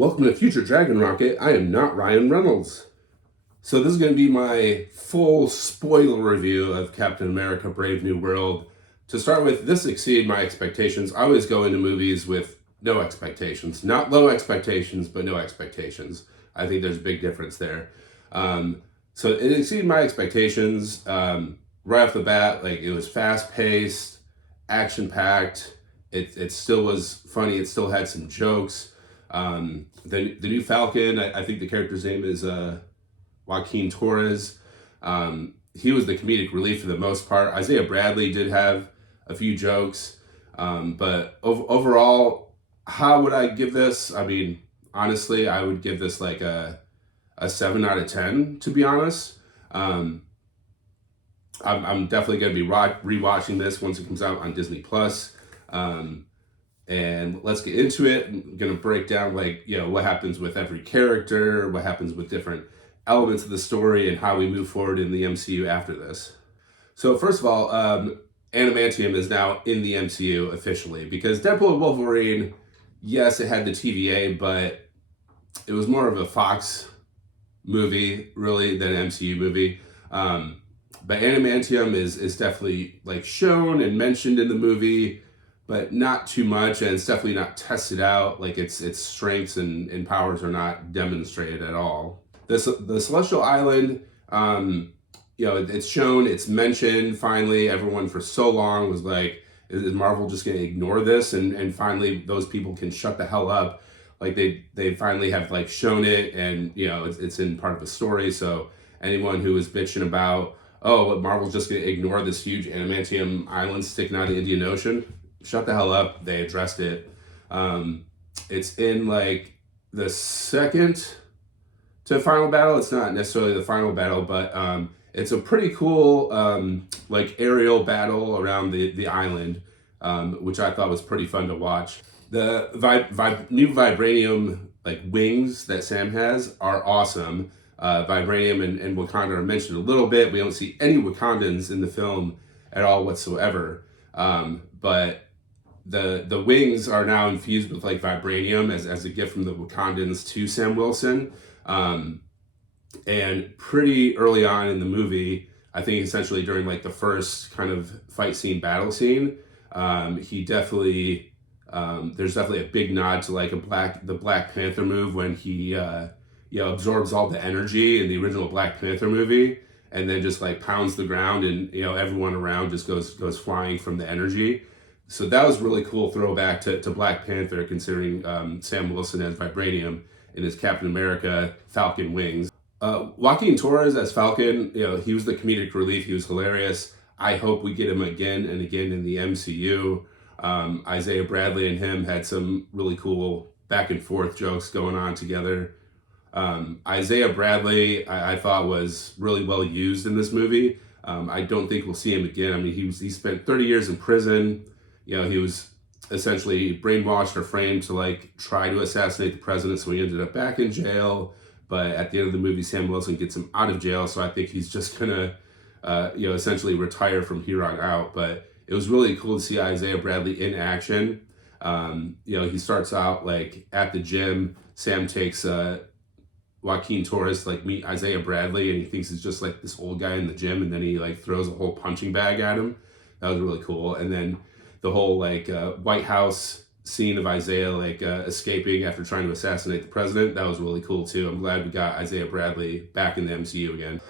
Welcome to Future Dragon Rocket. I am not Ryan Reynolds. So this is going to be my full spoiler review of Captain America Brave New World. To start with, this exceeded my expectations. I always go into movies with no expectations. Not low expectations, but no expectations. I think there's a big difference there. So it exceeded my expectations. Right off the bat, like it was fast-paced, action-packed. It still was funny. It still had some jokes. The new Falcon, I think the character's name is Joaquin Torres. He was the comedic relief for the most part. Isaiah Bradley did have a few jokes, but overall, how would I give this? I mean, honestly, I would give this like a 7 out of 10, to be honest. I'm definitely going to be rewatching this once it comes out on Disney Plus. And let's get into it. I'm going to break down what happens with every character, what happens with different elements of the story, and how we move forward in the MCU after this. So first of all, Adamantium is now in the MCU officially, because Deadpool and Wolverine, yes, it had the TVA, but it was more of a Fox movie, really, than an MCU movie. But Adamantium is definitely shown and mentioned in the movie, but not too much, and it's definitely not tested out. Like its strengths and powers are not demonstrated at all. The Celestial Island, it's shown, it's mentioned. Finally, everyone for so long was like, "Is Marvel just going to ignore this?" And finally, those people can shut the hell up. Like they finally have shown it, and it's in part of the story. So anyone who was bitching about, oh, Marvel's just going to ignore this huge adamantium island sticking out of the Indian Ocean, shut the hell up. They addressed it. It's in the second to final battle. It's not necessarily the final battle, but it's a pretty cool aerial battle around the island, which I thought was pretty fun to watch. The new vibranium wings that Sam has are awesome. Vibranium and Wakanda are mentioned a little bit. We don't see any Wakandans in the film at all whatsoever. But the wings are now infused with vibranium as a gift from the Wakandans to Sam Wilson. And pretty early on in the movie, I think essentially during the first kind of fight scene, battle scene, he definitely, there's definitely a big nod to the Black Panther move when he, absorbs all the energy in the original Black Panther movie and then just pounds the ground, and everyone around just goes flying from the energy. So that was really cool throwback to Black Panther, considering Sam Wilson as vibranium in his Captain America Falcon wings. Joaquin Torres as Falcon, he was the comedic relief. He was hilarious. I hope we get him again and again in the MCU. Isaiah Bradley and him had some really cool back and forth jokes going on together. Isaiah Bradley, I thought was really well used in this movie. I don't think we'll see him again. I mean, he spent 30 years in prison. He was essentially brainwashed or framed to try to assassinate the president, so he ended up back in jail. But at the end of the movie, Sam Wilson gets him out of jail, so I think he's just gonna essentially retire from here on out. But it was really cool to see Isaiah Bradley in action. He starts out at the gym. Sam takes Joaquin Torres meet Isaiah Bradley, and he thinks he's just this old guy in the gym, and then he throws a whole punching bag at him. That was really cool. And then the whole White House scene of Isaiah escaping after trying to assassinate the president, that was really cool too. I'm glad we got Isaiah Bradley back in the MCU again.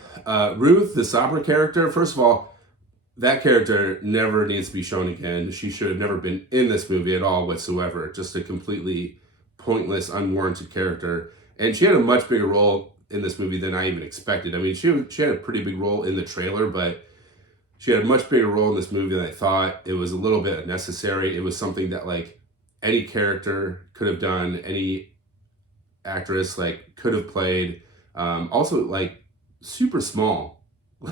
Ruth, the Sabra character, first of all, that character never needs to be shown again. She should have never been in this movie at all whatsoever. Just a completely pointless, unwarranted character. And she had a much bigger role in this movie than I even expected. I mean, she had a pretty big role in the trailer, but she had a much bigger role in this movie than I thought. It was a little bit unnecessary. It was something that any character could have done, any actress could have played. Also super small.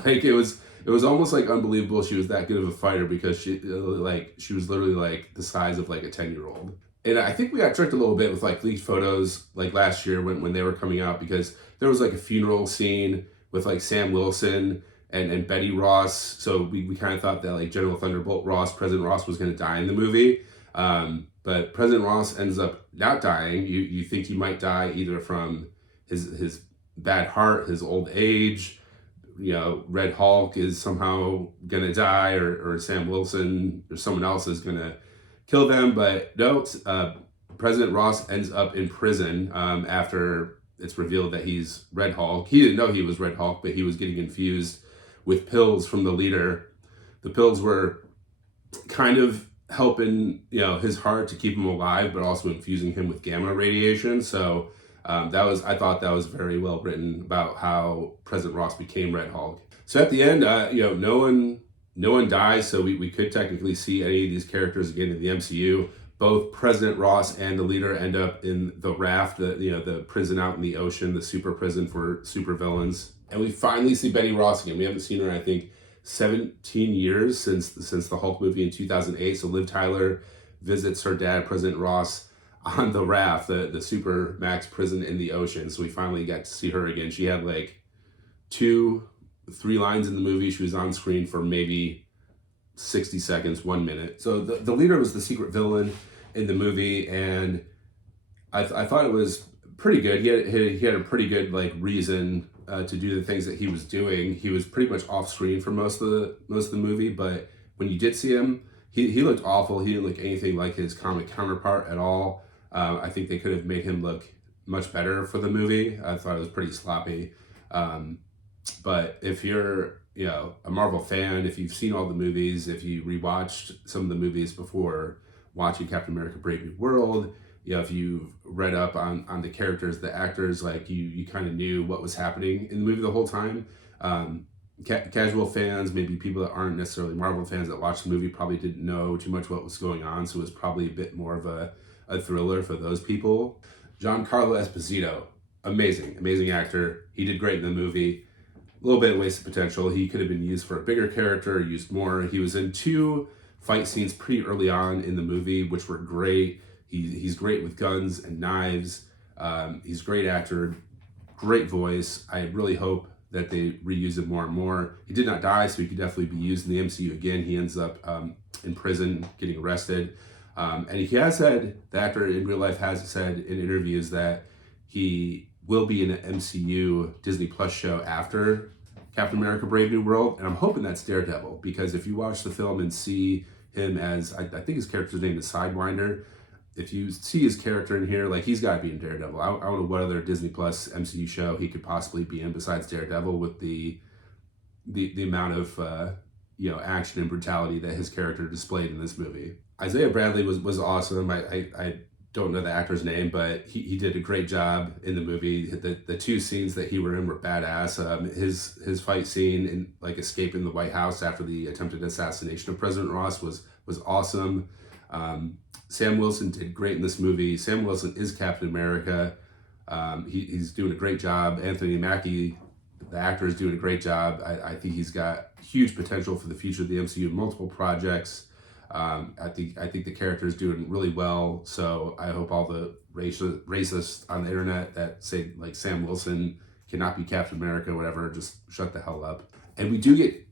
It was almost unbelievable she was that good of a fighter, because she was literally the size of a 10-year-old. And I think we got tricked a little bit with leaked photos last year when they were coming out, because there was a funeral scene with Sam Wilson and Betty Ross. So we kind of thought that General Thunderbolt Ross, President Ross, was going to die in the movie. But President Ross ends up not dying. You think he might die either from his bad heart, his old age. Red Hulk is somehow gonna die, or Sam Wilson or someone else is gonna kill them. But no, President Ross ends up in prison after it's revealed that he's Red Hulk. He didn't know he was Red Hulk, but he was getting infused with pills from the leader. The pills were kind of helping his heart to keep him alive, but also infusing him with gamma radiation. So I thought that was very well written about how President Ross became Red Hulk. So at the end, no one dies, so we could technically see any of these characters again in the MCU. Both President Ross and the leader end up in the Raft, the prison out in the ocean, the super prison for supervillains. And we finally see Betty Ross again. We haven't seen her, I think, 17 years since the Hulk movie in 2008. So Liv Tyler visits her dad, President Ross, on the Raft, the super max prison in the ocean. So we finally got to see her again. She had like 2-3 lines in the movie. She was on screen for maybe 60 seconds, 1 minute. So the leader was the secret villain in the movie, and I thought it was pretty good. He had a pretty good reason to do the things that he was doing. He was pretty much off screen for most of the movie, but when you did see him, he looked awful. He didn't look anything like his comic counterpart at all. I think they could have made him look much better for the movie. I thought it was pretty sloppy. But if you're a Marvel fan, if you've seen all the movies, if you rewatched some of the movies before watching Captain America Brave New World, if you've read up on the characters, the actors, you kind of knew what was happening in the movie the whole time. Casual fans, maybe people that aren't necessarily Marvel fans that watched the movie, probably didn't know too much what was going on, so it was probably a bit more of a thriller for those people. Giancarlo Esposito, amazing actor. He did great in the movie. A little bit of wasted potential. He could have been used for a bigger character, used more. He was in 2 fight scenes pretty early on in the movie, which were great. He's great with guns and knives. He's a great actor, great voice. I really hope that they reuse him more and more. He did not die, so he could definitely be used in the MCU again. He ends up in prison, getting arrested. And he has said, the actor in real life has said in interviews that he will be in an MCU Disney Plus show after Captain America Brave New World. And I'm hoping that's Daredevil, because if you watch the film and see him as, I think his character's name is Sidewinder, if you see his character in here, he's got to be in Daredevil. I don't know what other Disney Plus MCU show he could possibly be in besides Daredevil, with the amount of action and brutality that his character displayed in this movie. Isaiah Bradley was awesome. I don't know the actor's name, but he did a great job in the movie. The 2 scenes that he were in were badass. His fight scene in escaping the White House after the attempted assassination of President Ross was awesome. Sam Wilson did great in this movie. Sam Wilson is Captain America. He's doing a great job. Anthony Mackie, the actor, is doing a great job. I think he's got huge potential for the future of the MCU, multiple projects. I think the character is doing really well. So I hope all the racists on the internet that say Sam Wilson cannot be Captain America, whatever, just shut the hell up. And we do get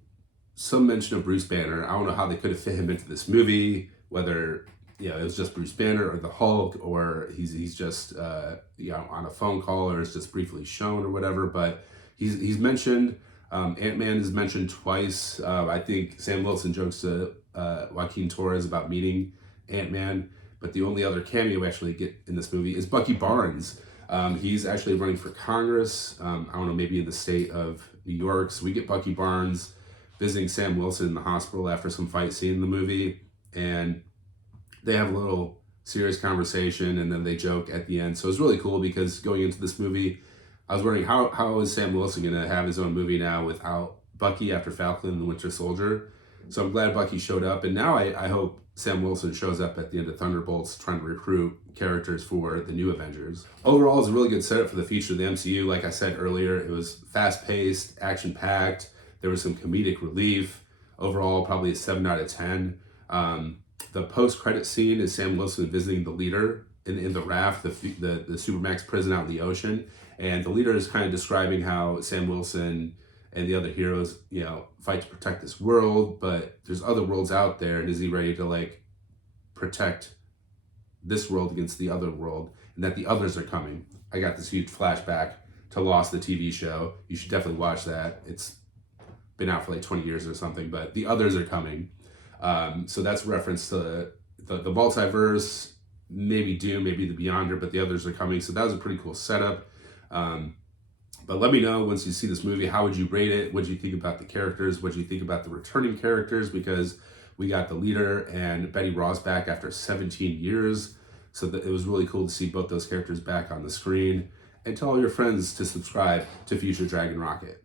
some mention of Bruce Banner. I don't know how they could have fit him into this movie, whether it was just Bruce Banner or the Hulk, or he's just on a phone call, or is just briefly shown or whatever. But he's mentioned. Ant-Man is mentioned twice. I think Sam Wilson jokes to Joaquin Torres about meeting Ant-Man, but the only other cameo we actually get in this movie is Bucky Barnes. He's actually running for Congress. I don't know, maybe in the state of New York. So we get Bucky Barnes visiting Sam Wilson in the hospital after some fight scene in the movie, and they have a little serious conversation, and then they joke at the end. So it's really cool, because going into this movie, I was wondering how is Sam Wilson going to have his own movie now without Bucky after Falcon and the Winter Soldier. So I'm glad Bucky showed up, and now I hope Sam Wilson shows up at the end of Thunderbolts trying to recruit characters for the new Avengers. Overall, it's a really good setup for the future of the MCU. Like I said earlier, it was fast-paced, action-packed. There was some comedic relief. Overall, probably a 7 out of 10. The post-credit scene is Sam Wilson visiting the leader in the Raft, the Supermax prison out in the ocean. And the leader is kind of describing how Sam Wilson and the other heroes, fight to protect this world, but there's other worlds out there, and is he ready to protect this world against the other world, and that the others are coming. I got this huge flashback to Lost, the TV show. You should definitely watch that. It's been out for like 20 years or something, but the others are coming. So that's reference to the multiverse, maybe Doom, maybe the Beyonder, but the others are coming. So that was a pretty cool setup. But let me know once you see this movie, how would you rate it? What do you think about the characters? What do you think about the returning characters? Because we got the leader and Betty Ross back after 17 years. So it was really cool to see both those characters back on the screen. And tell all your friends to subscribe to Future Dragon Rocket.